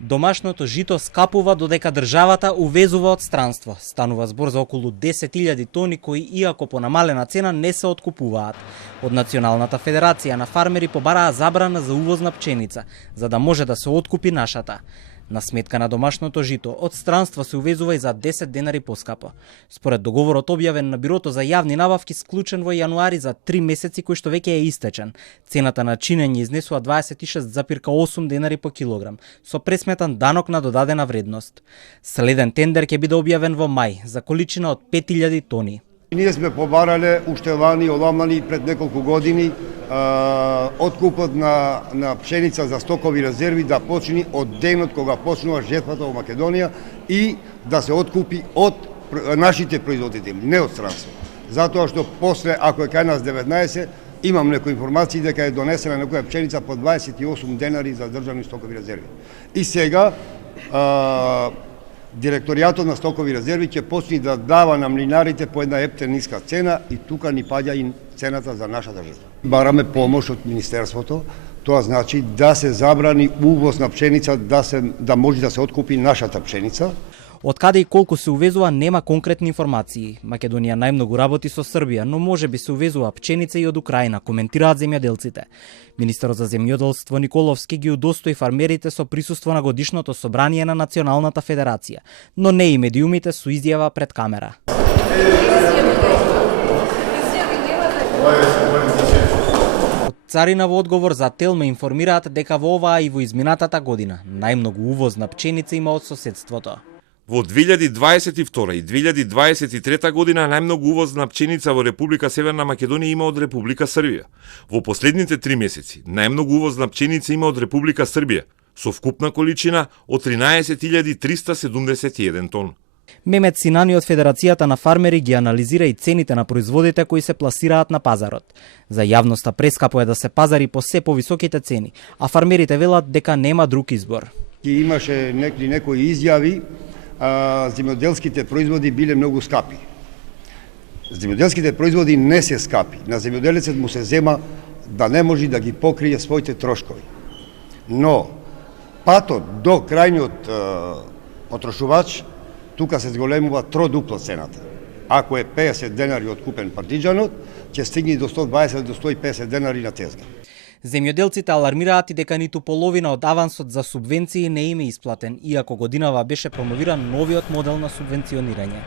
Домашното жито скапува додека државата увезува од странство. Станува збор за околу 10.000 тони кои, иако по намалена цена, не се откупуваат. Од Националната федерација на фармери побараа забрана за увоз на пченица, за да може да се откупи нашата. На сметка на домашното жито, од странство се увезува и за 10 денари поскапо. Според договорот објавен на Бирото за јавни набавки склучен во јануари за 3 месеци кој што веќе е истечен, цената на чинење изнесува 26,8 денари по килограм, со пресметан данок на додадена вредност. Следен тендер ќе биде објавен во мај за количина од 5.000 тони. Ние сме побарале уште лани, оламани пред неколку години откупот на пшеница за стокови резерви да почне од денот кога почнува жетвата во Македонија и да се откупи од нашите производители, не од странство. Затоа што после, ако е кај нас 19, имам некои информации дека е донесена некоја пшеница по 28 денари за државни стокови резерви. И сега Директоријатот на стокови резерви ќе почне да дава на млинарите по една ниска цена и тука ни паѓа и цената за нашата житва. Бараме помош од Министерството, тоа значи да се забрани увоз на пшеница, да може да се откупи нашата пшеница. Од каде и колку се увезува нема конкретни информации. Македонија најмногу работи со Србија, но може би се увезува пченица и од Украина, коментираат земјоделците. Министерот за земјоделство Николовски ги удостои фармерите со присуство на годишното собрание на Националната федерација, но не и медиумите со изјава пред камера. Од Царина во одговор за Тел ме информираат дека во оваа и во изминатата година најмногу увоз на пченица има од соседството. Во 2022 и 2023 година најмногу увоз на пченица во Република Северна Македонија има од Република Србија. Во последните 3 месеци најмногу увоз на пченица има од Република Србија, со вкупна количина од 13.371 тон. Мемет Синани од Федерацијата на фармери ги анализира и цените на производите кои се пласираат на пазарот. За јавноста прескапо е да се пазари по се повисоките цени, а фармерите велат дека нема друг избор. Имаше некои изјави, земјоделските производи биле многу скапи. Земјоделските производи не се скапи. На земјоделецот му се зема да не може да ги покрие своите трошкови. Но патот до крајниот потрошувач тука се зголемува тродупло цената. Ако е 50 денари откупен партиџанот, ќе стигне до 120 до 150 денари на тезга. Земјоделците алармираат и дека ниту половина од авансот за субвенции не им е исплатен, иако годинава беше промовиран новиот модел на субвенционирање.